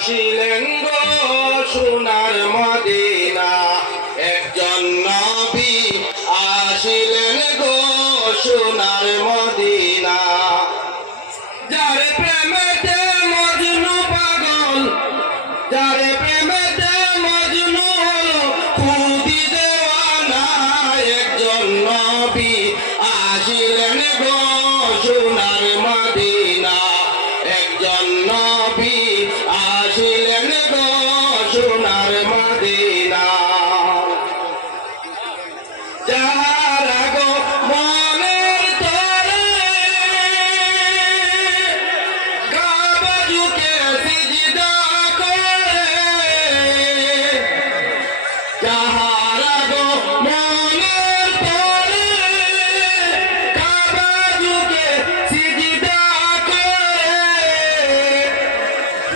আসিলেন গো সোনার মদিনা। একজন নবী আসিলেন গো সোনার মদিনা। যার প্রেমেতে মজনু পাগল, যার প্রেমেতে মজনু হলো খুদি দেওয়ানা। একজন নবী আসিলেন গো সোনার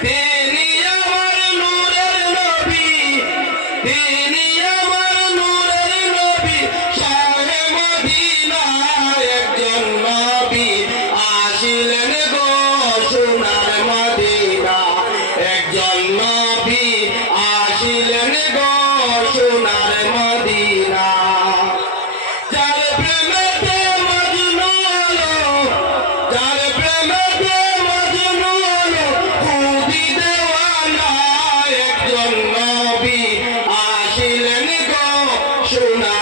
তিনি আমার নূরের নবী তিনি আসিলেন গো সোনার মদিনা, একজন নবী আসিলেন গো সোনার মদিনা। যার প্রেমেতে মজনু যার প্রেমেতে মজনু খুদি দেওয়ানা একজন নবী আসিলেন গো সোনার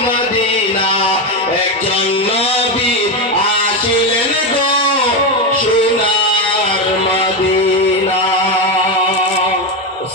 মদিনা একজন নবী